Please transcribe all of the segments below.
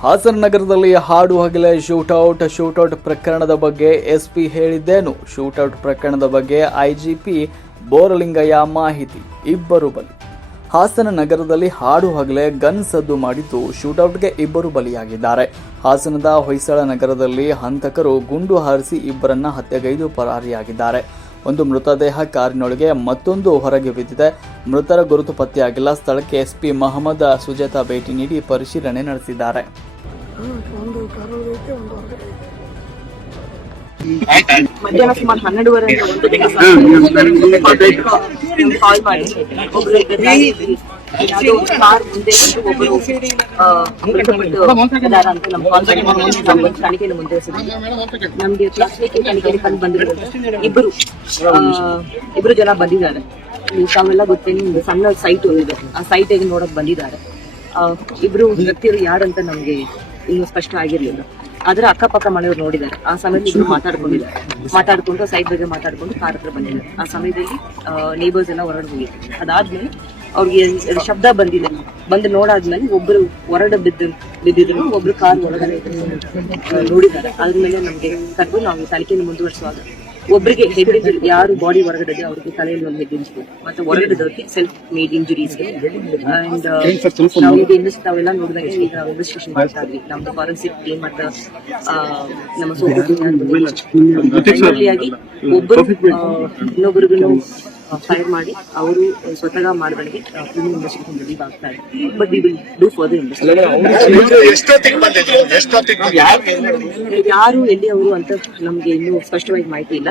ಹಾಸನ ನಗರದಲ್ಲಿ ಹಾಡು ಹಗಲೇ shootout shootout ಪ್ರಕರಣದ ಬಗ್ಗೆ ಎಸ್ಪಿ ಹೇಳಿದ್ದೇನು? ಶೂಟೌಟ್ ಪ್ರಕರಣದ ಬಗ್ಗೆ ಐಜಿಪಿ ಬೋರಲಿಂಗಯ್ಯ ಮಾಹಿತಿ ಇಬ್ಬರು ಬಲಿ. ಹಾಸನ ನಗರದಲ್ಲಿ ಹಾಡು ಹಗಲೆ ಗನ್ ಸದ್ದು ಮಾಡಿದ್ದು ಶೂಟೌಟ್ಗೆ ಇಬ್ಬರು ಬಲಿಯಾಗಿದ್ದಾರೆ. ಹಾಸನದ ಹೊಯ್ಸಳ ನಗರದಲ್ಲಿ ಹಂತಕರು ಗುಂಡು ಹಾರಿಸಿ ಇಬ್ಬರನ್ನ ಹತ್ಯೆಗೈದು ಪರಾರಿಯಾಗಿದ್ದಾರೆ. ಒಂದು ಮೃತದೇಹ ಕಾರಿನೊಳಗೆ ಮತ್ತೊಂದು ಹೊರಗೆ ಬಿದ್ದಿದೆ. ಮೃತರ ಗುರುತು ಪತ್ತೆಯಾಗಿಲ್ಲ. ಸ್ಥಳಕ್ಕೆ ಎಸ್ಪಿ ಮಹಮ್ಮದ್ ಸುಜಾತ ಭೇಟಿ ನೀಡಿ ಪರಿಶೀಲನೆ ನಡೆಸಿದ್ದಾರೆ. ಮಧ್ಯಾಹ್ನ ಸುಮಾರು ಹನ್ನೆರಡುವರೆ ತನಿಖೆಯನ್ನು ಮುಂದುವರಿಸಿದ್ವಿ. ನಮ್ಗೆ ಪ್ರಾಥಮಿಕ ತನಿಖೆಯಲ್ಲಿ ಕಂಡು ಬಂದಿರೋದು. ಇಬ್ಬರು ಆ, ಇಬ್ರು ಜನ ಬಂದಿದ್ದಾರೆ. ನೀವು ತಾವೆಲ್ಲ ಗೊತ್ತೇನು ಸಣ್ಣ ಸೈಟ್ ಇದೆ ಆ ಸೈಟ್ ನೋಡಕ್ ಬಂದಿದ್ದಾರೆ. ಆ, ಇಬ್ರು ವ್ಯಕ್ತಿಯರು ಯಾರಂತ ನಮ್ಗೆ ಇನ್ನೂ ಸ್ಪಷ್ಟ ಆಗಿರ್ಲಿಲ್ಲ. ಆದ್ರೆ ಅಕ್ಕಪಕ್ಕ ಮನೆಯವ್ರು ನೋಡಿದ್ದಾರೆ. ಆ ಸಮಯದಲ್ಲಿ ಇಬ್ರು ಮಾತಾಡ್ಕೊಂಡಿದ್ದಾರೆ. ಮಾತಾಡ್ಕೊಂಡು ಸೈಟ್ ಬಗ್ಗೆ ಮಾತಾಡ್ಕೊಂಡು ಕಾರ್ ಹತ್ರ ಬಂದಿದ್ದಾರೆ. ಆ ಸಮಯದಲ್ಲಿ ನೇಬರ್ಸ್ ಎಲ್ಲ ಹೊರಗಡೆ ಹೋಗಿದ್ದಾರೆ ಅದಾದ್ಮೇಲೆ ಅವ್ರಿಗೆ ಶಬ್ದ ಬಂದಿದೆ. ಬಂದು ನೋಡಾದ್ಮೇಲೆ ಒಬ್ರು ಹೊರಡ ಬಿದ್ದು ಬಿದ್ದಿದ್ರು. ಒಬ್ರು ಕಾರ್ ಒಳಗಡೆ ನೋಡಿದ್ದಾರೆ. ಅದ್ಮೇಲೆ ನಮ್ಗೆ ಕರೆದು ನಾವು ತನಿಖೆಯನ್ನು ಮುಂದುವರಿಸುವಾಗ ಒಬ್ರಿಗೆ ಹೆಡ್ ಇಂಜುರಿ ಯಾರು ಬಾಡಿ ಹೊರಗಡೆ ಇದೆ ಅವ್ರಿಗೆ ತಲೆಯಲ್ಲಿ ಒಂದು ಹೆಡ್ ಇಂಜುರಿ ಮತ್ತೆ ಹೊರಗಡೆದವ್ರಿಗೆ ಸೆಲ್ಫ್ ಮೇಡ್ ಇಂಜುರೀಸ್ ಅಂಡ್ ನಾವು ಈಗ ಇನ್ವೆಸ್ಟ್ ತಾವೆಲ್ಲ ನೋಡಿದಾಗ ಈಗ ಇನ್ವೆಸ್ಟಿಗೇಷನ್ ಮಾಡ್ತಾ ಇದ್ವಿ ನಮ್ದು ಫಾರೆನ್ಸಿಕ್ ಟೀಮ್ ಮತ್ತೆ ನಮ್ಮ ಸೋಲಿಯಾಗಿ ಒಬ್ಬರು ಆ, ಇನ್ನೊಬ್ಬರಿಗೂ ಫೈರ್ ಮಾಡಿ ಅವರು ಸ್ವತಃ ಮಾಡಿದಂಗೆ ಇಂಡಸ್ಟ್ರಿ ರಿಲೀವ್ ಆಗ್ತಾ ಇದೆ. But we will do further industry ಯಾರು ಎಲ್ಲಿ ಅವರು ಅಂತ ನಮ್ಗೆ ಇನ್ನೂ ಸ್ಪಷ್ಟವಾಗಿ ಮಾಹಿತಿ ಇಲ್ಲ.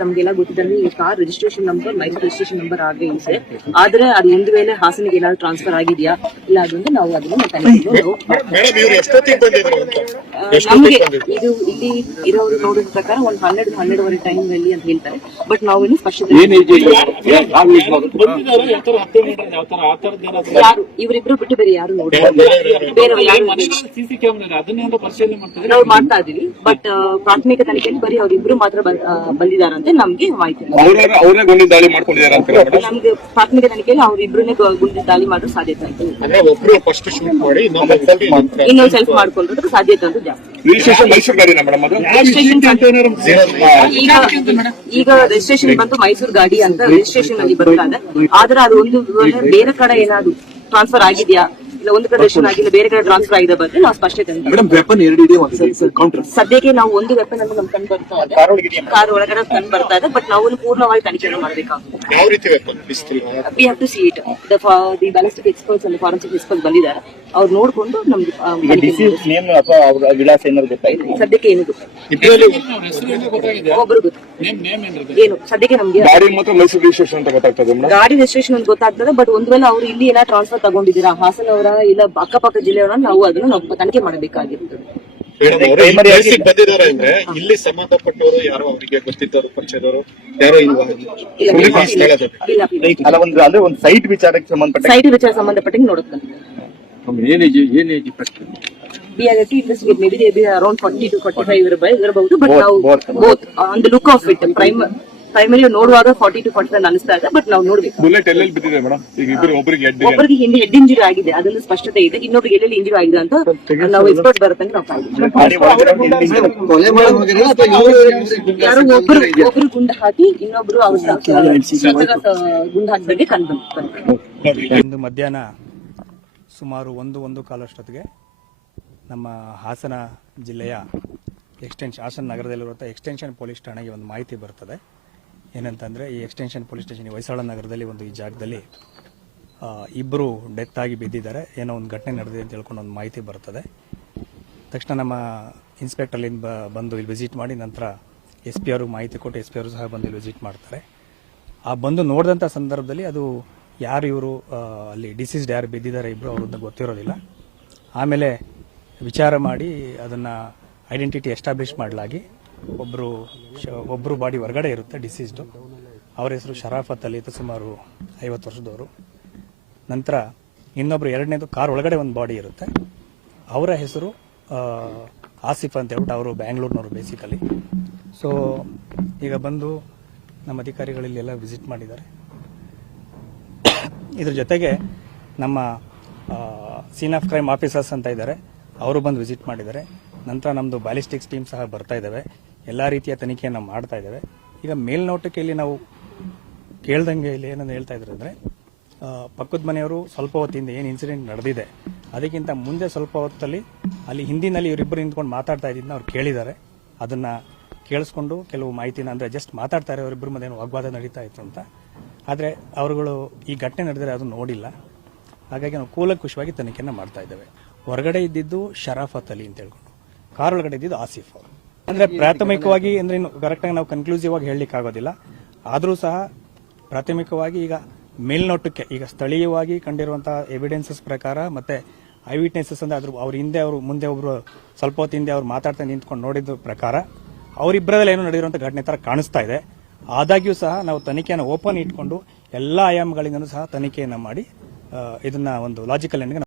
ತಮ್ಗೆಲ್ಲ ಗೊತ್ತಿದ್ದಂಗೆ ಈ car registration number mic registration number ಆಗೇ ಇದೆ. ಆದ್ರೆ ಅದು ಒಂದು ವೇಳೆ ಹಾಸನಿಗೆ ಏನಾದ್ರು ಟ್ರಾನ್ಸ್ಫರ್ ಆಗಿದೆಯಾ ಇಲ್ಲ ಅದೊಂದು ನಾವು ಅದನ್ನ ನಮ್ಗೆ ಇದು ಇಲ್ಲಿ ಇರೋರು ನೋಡಿದ ಪ್ರಕಾರ ಒಂದು ಹನ್ನೆರಡು ಹನ್ನೆರಡುವರೆ ಟೈಮ್ ಅಲ್ಲಿ ಅಂತ ಹೇಳ್ತಾರೆ. ಬಟ್ ನಾವು ಇನ್ನು ಸ್ಪಷ್ಟ ಇವರಿಬ್ರು ಬಿಟ್ಟು ಬೇರೆ ಯಾರು. ಸಿಸಿ ಕ್ಯಾಮ್ರಾ ಅದನ್ನೇನೋ ಪರಿಶೀಲನೆ ಮಾಡ್ತಾರೆ ನಾವು ಮಾಡ್ತಾ ಇದೀವಿ ಬಟ್ ಪ್ರಾಥಮಿಕ ತನಿಖೆಯಲ್ಲಿ ಬರೀ ಅವ್ರಿಬ್ರು ಮಾತ್ರ ಬಂದಿದಾರಂತೆ ನಮ್ಗೆ ಮಾಹಿತಿ ಅವರೇ ಅವರೇ ಗುಂಡಿ ದಾಳಿ ಮಾಡ್ಕೊಂಡಿದ್ದಾರೆ ನಮ್ಗೆ ಪ್ರಾಥಮಿಕ ತನಿಖೆಯಲ್ಲಿ ಅವ್ರಿಬ್ರನ್ನೇ ಗುಂಡಿ ದಾಳಿ ಮಾಡೋ ಸಾಧ್ಯತೆ ಅಂತ ಅಂದ್ರೆ ಒಬ್ರು ಫಸ್ಟ್ ಶೂಟ್ ಮಾಡಿ ಇನ್ನೊಂದು selfie ಮಾಡ್ತಾರೆ. ಇನ್ನೊಂದು ಸೆಲ್ಫ್ ಮಾಡ್ಕೊಂಡ್ರೆ ಸಾಧ್ಯತೆ ಅಂತೂ ಜಾಸ್ತಿ. ರಿಜಿಸ್ಟ್ರೇಷನ್ ಮೈಸೂರು ಗಾಡಿನ ಮೇಡಮ್ ಅದು ರಿಜಿಸ್ಟ್ರೇಷನ್ ಈಗ ರಿಜಿಸ್ಟ್ರೇಷನ್ ಬಂದು ಮೈಸೂರು ಗಾಡಿ ಅಂತ ರಿಜಿಸ್ಟ್ರೇಷನ್ ಅಲ್ಲಿ ಬರ್ತಾ ಇದೆ ಆದ್ರೆ ಅದು ಒಂದು ಬೇರೆ ಕಡೆ ಏನಾದ್ರು ಟ್ರಾನ್ಸ್ಫರ್ ಆಗಿದ್ಯಾ? ಇಲ್ಲ ಒಂದು ಕಡೆ ಆಗಿಲ್ಲ ಬೇರೆ ಕಡೆ ಟ್ರಾನ್ಸ್ಫರ್ ಆಗಿದೆ ಬಗ್ಗೆ ನಾವು ಸ್ಪಷ್ಟತೆ ಮೇಡಮ್ ವೆಪನ್ ಎರಡು ಇದೆ ಸದ್ಯಕ್ಕೆ ನಾವು ಒಂದು ವೆಪನ್ ಅನ್ನು ನಮ್ ಕಂಡು ಬರ್ತಾ ಇದೆ. ಕಾರ್ ಒಳಗಡೆ ಕಂಡು ಬರ್ತಾ ಇದೆ ಬಟ್ ನಾವು ಪೂರ್ಣವಾಗಿ ತನಿಖೆ ಮಾಡಬೇಕಾಗುತ್ತೆ. ಯಾವ ರೀತಿ weapon ಬಿಸ್ತ್ರಿ we have to see it the the ballistic experts and forensic expert ಬಂದಿದ್ದಾರೆ. ಅವ್ರು ನೋಡ್ಕೊಂಡು ನಮ್ಗೆ ಅಥವಾ ಅವ್ರ ವಿಳಾಸ ಏನಾದ್ರು ಗೊತ್ತಾಯ್ತು ಸದ್ಯಕ್ಕೆ ಏನು ಒಬ್ರು ಗೊತ್ತು. ಏನು ಸದ್ಯಕ್ಕೆ ನಮ್ಗೆ ಗಾಡಿ ಮಾತ್ರ ಮೈಸೂರು ರಿಜಿಸ್ಟ್ರೇಷನ್ ಅಂತ ಗೊತ್ತಾಗ್ತದೆ ಗಾಡಿ ರಿಜಿಸ್ಟ್ರೇಷನ್ ಅಂತ ಗೊತ್ತಾಗ್ತದೆ ಬಟ್ ಒಂದ್ ವೇಳೆ ಅವ್ರು ಇಲ್ಲಿ ಏನಾದ್ರು ಟ್ರಾನ್ಸ್ಫರ್ ತಗೊಂಡಿದ್ದೀರಾ? ಹಾಸನ್ ಅವರ ಇಲ್ಲ ಅಕ್ಕಪಕ್ಕ ಜಿಲ್ಲೆಯವರ ನಾವು ಅದನ್ನ ನಾವು ತನಿಖೆ ಮಾಡಬೇಕಾಗಿರ್ತದೆ ಬಂದಿದ್ದಾರೆ ಇಲ್ಲಿ ಸಂಬಂಧಪಟ್ಟವರು ಯಾರೋ ಅವರಿಗೆ ಗೊತ್ತಿದ್ದವರು ಪರಿಚಯದವರು ಯಾರೋ ಅಲ್ಲ ಒಂದು ಒಂದು ಸೈಟ್ ವಿಚಾರಕ್ಕೆ ಸಂಬಂಧಪಟ್ಟ ಸೈಟ್ ವಿಚಾರ ಸಂಬಂಧಪಟ್ಟಂಗೆ ನೋಡುತ್ತೆ. ಏನೇಜ್ ಏನೇಜ್ ಪ್ರಶ್ನೆ? Are yet to investigate. Maybe they be around 40 to 45 ಇರಬಹುದು ಇರಬಹುದು ಬಟ್ Both, ನಾವು both. Both on the look of it prime primary ನೋಡುವಾಗ ಫಾರ್ಟಿ ಟು ಫಾರ್ಟಿ ಫೈವ್ ಅನಿಸ್ತಾ ಇದೆ ಬಟ್ ನಾವು ನೋಡ್ಬೇಕು. ಬುಲೆಟ್ ಎಲ್ಲೆಲ್ಲಿ ಬಿದ್ದಿದೆ ಮೇಡಮ್? ಈಗ ಇಬ್ಬರು ಒಬ್ಬರಿಗೆ ಎಡ್ಡಿ ಒಬ್ಬರಿಗೆ ಹಿಂದೆ ಹೆಡ್ ಇಂಜುರಿ ಆಗಿದೆ ಅದನ್ನು ಸ್ಪಷ್ಟತೆ ಇದೆ. ಇನ್ನೊಬ್ಬರಿಗೆ ಎಲ್ಲೆಲ್ಲಿ ಇಂಜುರಿ ಆಗಿದೆ ಅಂತ ನಾವು ಎಕ್ಸ್ಪರ್ಟ್ ಬರುತ್ತೆ ನಾವು ಯಾರೋ ಒಬ್ರು ಒಬ್ರು ಗುಂಡು ಹಾಕಿ ಇನ್ನೊಬ್ರು ಅವ್ರ ಗುಂಡು ಹಾಕಿದಂಗೆ ಕಂಡು ಇಂದು ಮಧ್ಯಾಹ್ನ ಸುಮಾರು ಒಂದು ಒಂದು ಕಾಲಷ್ಟೊತ್ತಿಗೆ ನಮ್ಮ ಹಾಸನ ಜಿಲ್ಲೆಯ ಎಕ್ಸ್ಟೆನ್ಷನ್ ಹಾಸನ ನಗರದಲ್ಲಿರುವಂಥ ಎಕ್ಸ್ಟೆನ್ಷನ್ ಪೊಲೀಸ್ ಠಾಣೆಗೆ ಒಂದು ಮಾಹಿತಿ ಬರ್ತದೆ. ಏನಂತಂದರೆ ಈ ಎಕ್ಸ್ಟೆನ್ಷನ್ ಪೊಲೀಸ್ ಸ್ಟೇಷನ್ ಹೊಯ್ಸಳ ನಗರದಲ್ಲಿ ಒಂದು ಈ ಜಾಗದಲ್ಲಿ ಇಬ್ಬರು ಡೆತ್ ಆಗಿ ಬಿದ್ದಿದ್ದಾರೆ. ಏನೋ ಒಂದು ಘಟನೆ ನಡೆದಿದೆ ಅಂತ ಹೇಳ್ಕೊಂಡು ಒಂದು ಮಾಹಿತಿ ಬರ್ತದೆ. ತಕ್ಷಣ ನಮ್ಮ ಇನ್ಸ್ಪೆಕ್ಟರ್ ಅಲ್ಲಿಂದ ಬಂದು ಇಲ್ಲಿ ವಿಸಿಟ್ ಮಾಡಿ ನಂತರ ಎಸ್ ಪಿ ಅವ್ರಿಗೆ ಮಾಹಿತಿ ಕೊಟ್ಟು ಎಸ್ ಪಿ ಅವರು ಸಹ ಬಂದು ಇಲ್ಲಿ ವಿಸಿಟ್ ಮಾಡ್ತಾರೆ. ಆ ಬಂದು ನೋಡಿದಂಥ ಸಂದರ್ಭದಲ್ಲಿ ಅದು ಯಾರು ಇವರು ಅಲ್ಲಿ ಡಿಸೀಸ್ಡ್ ಯಾರು ಬಿದ್ದಿದ್ದಾರೆ ಇಬ್ಬರು ಅವ್ರದ್ದು ಗೊತ್ತಿರೋದಿಲ್ಲ. ಆಮೇಲೆ ವಿಚಾರ ಮಾಡಿ ಅದನ್ನು ಐಡೆಂಟಿಟಿ ಎಸ್ಟಾಬ್ಲಿಷ್ ಮಾಡಲಾಗಿ ಒಬ್ಬರು ಒಬ್ಬರು ಬಾಡಿ ಹೊರಗಡೆ ಇರುತ್ತೆ ಡಿಸೀಸ್ಡು ಅವರ ಹೆಸರು ಶರಾಫತ್ ಅಲ್ಲಿ ಇತ್ತು ಸುಮಾರು ಐವತ್ತು ವರ್ಷದವರು. ನಂತರ ಇನ್ನೊಬ್ರು ಎರಡನೇದು ಕಾರ್ ಒಳಗಡೆ ಒಂದು ಬಾಡಿ ಇರುತ್ತೆ. ಅವರ ಹೆಸರು ಆಸಿಫ್ ಅಂತ ಹೇಳ್ಬಿಟ್ಟು ಅವರು ಬ್ಯಾಂಗ್ಳೂರ್ನವರು ಬೇಸಿಕಲಿ ಸೊ ಈಗ ಬಂದು ನಮ್ಮ ಅಧಿಕಾರಿಗಳಿಲ್ಲೆಲ್ಲ ವಿಸಿಟ್ ಮಾಡಿದ್ದಾರೆ. ಇದ್ರ ಜೊತೆಗೆ ನಮ್ಮ ಸೀನ್ ಆಫ್ ಕ್ರೈಮ್ ಆಫೀಸರ್ಸ್ ಅಂತ ಇದ್ದಾರೆ. ಅವರು ಬಂದು ವಿಸಿಟ್ ಮಾಡಿದ್ದಾರೆ. ನಂತರ ನಮ್ಮದು ಬ್ಯಾಲಿಸ್ಟಿಕ್ಸ್ ಟೀಮ್ ಸಹ ಬರ್ತಾ ಇದ್ದಾವೆ ಎಲ್ಲ ರೀತಿಯ ತನಿಖೆಯನ್ನು ಮಾಡ್ತಾ ಇದ್ದಾವೆ ಈಗ ಮೇಲ್ನೋಟಕ್ಕೆ ಇಲ್ಲಿ ನಾವು ಕೇಳ್ದಂಗೆ ಇಲ್ಲಿ ಏನಂತ ಹೇಳ್ತಾ ಇದ್ರು ಅಂದರೆ ಪಕ್ಕದ ಮನೆಯವರು ಸ್ವಲ್ಪ ಹೊತ್ತಿಂದ ಏನು ಇನ್ಸಿಡೆಂಟ್ ನಡೆದಿದೆ, ಅದಕ್ಕಿಂತ ಮುಂದೆ ಸ್ವಲ್ಪ ಹೊತ್ತಲ್ಲಿ ಅಲ್ಲಿ ಹಿಂದಿನಲ್ಲಿ ಇವರಿಬ್ಬರು ನಿಂತ್ಕೊಂಡು ಮಾತಾಡ್ತಾ ಇದ್ದಿದ್ದನ್ನ ಅವ್ರು ಕೇಳಿದ್ದಾರೆ. ಅದನ್ನು ಕೇಳಿಸ್ಕೊಂಡು ಕೆಲವು ಮಾಹಿತಿನ ಅಂದರೆ ಜಸ್ಟ್ ಮಾತಾಡ್ತಾರೆ ಅವರಿಬ್ಬರು ಮಧ್ಯೆ ವಾಗ್ವಾದ ನಡೀತಾ ಇತ್ತು ಅಂತ. ಆದರೆ ಅವರುಗಳು ಈ ಘಟನೆ ನಡೆದರೆ ಅದು ನೋಡಿಲ್ಲ. ಹಾಗಾಗಿ ನಾವು ಕೂಲಂಕುಷವಾಗಿ ತನಿಖೆಯನ್ನು ಮಾಡ್ತಾ ಇದ್ದೇವೆ. ಹೊರಗಡೆ ಇದ್ದಿದ್ದು ಶರಾಫತ್ ಅಲಿ ಅಂತ ಹೇಳ್ಕೊಂಡು. ಕಾರ್ ಒಳಗಡೆ ಇದ್ದಿದ್ದು ಆಸಿಫ್ ಅವರು. ಅಂದರೆ ಪ್ರಾಥಮಿಕವಾಗಿ ಅಂದರೆ ಇನ್ನು ಕರೆಕ್ಟಾಗಿ ನಾವು ಕನ್ಕ್ಲೂಸಿವ್ ಆಗಿ ಹೇಳಲಿಕ್ಕೆ ಆಗೋದಿಲ್ಲ ಆದರೂ ಸಹ ಪ್ರಾಥಮಿಕವಾಗಿ ಈಗ ಮೇಲ್ನೋಟಕ್ಕೆ ಈಗ ಸ್ಥಳೀಯವಾಗಿ ಕಂಡಿರುವಂತಹ ಎವಿಡೆನ್ಸಸ್ ಪ್ರಕಾರ ಮತ್ತೆ ಐ ವಿಟ್ನೆಸಸ್ ಅಂದ್ರೆ ಅದ್ರ ಅವ್ರ ಹಿಂದೆ ಅವರು ಮುಂದೆ ಒಬ್ರು ಸ್ವಲ್ಪ ಹೊತ್ತು ಹಿಂದೆ ಅವ್ರು ಮಾತಾಡ್ತಾ ನಿಂತ್ಕೊಂಡು ನೋಡಿದ ಪ್ರಕಾರ ಅವರಿಬ್ಬರದಲ್ಲಿ ಏನೋ ನಡೆದಿರುವಂಥ ಘಟನೆ ತರ ಕಾಣಿಸ್ತಾ ಇದೆ. ಆದಾಗ್ಯೂ ಸಹ ನಾವು ತನಿಖೆಯನ್ನು ಓಪನ್ ಇಟ್ಕೊಂಡು ಎಲ್ಲ ಆಯಾಮಗಳಿಂದಲೂ ಸಹ ತನಿಖೆಯನ್ನು ಮಾಡಿ ಇದನ್ನ ಒಂದು ಲಾಜಿಕಲ್ ಎಂಡ್ಗೆ